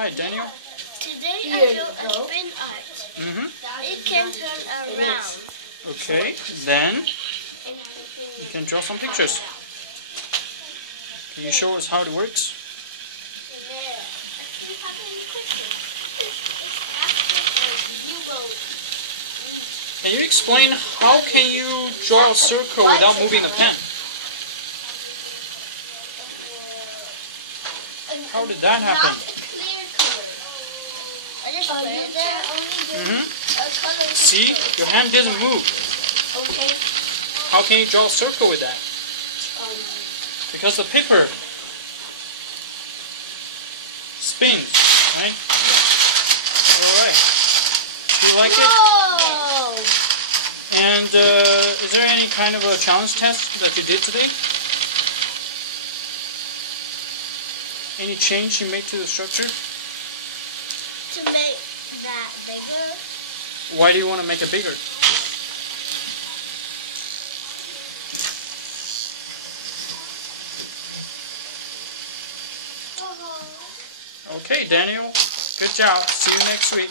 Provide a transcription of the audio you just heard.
Hi, Daniel. Today I built a spin art. It can turn around. Okay, then you can draw some pictures. Can you show us how it works? Can you explain how can you draw a circle without moving the pen? How did that happen? See, your hand doesn't move. Okay. How can you draw a circle with that? Because the paper spins, right? Alright. Do you like it? Whoa! And is there any kind of a challenge test that you did today? Any change you made to the structure? To make that bigger. Why do you want to make it bigger? Okay, Daniel. Good job. See you next week.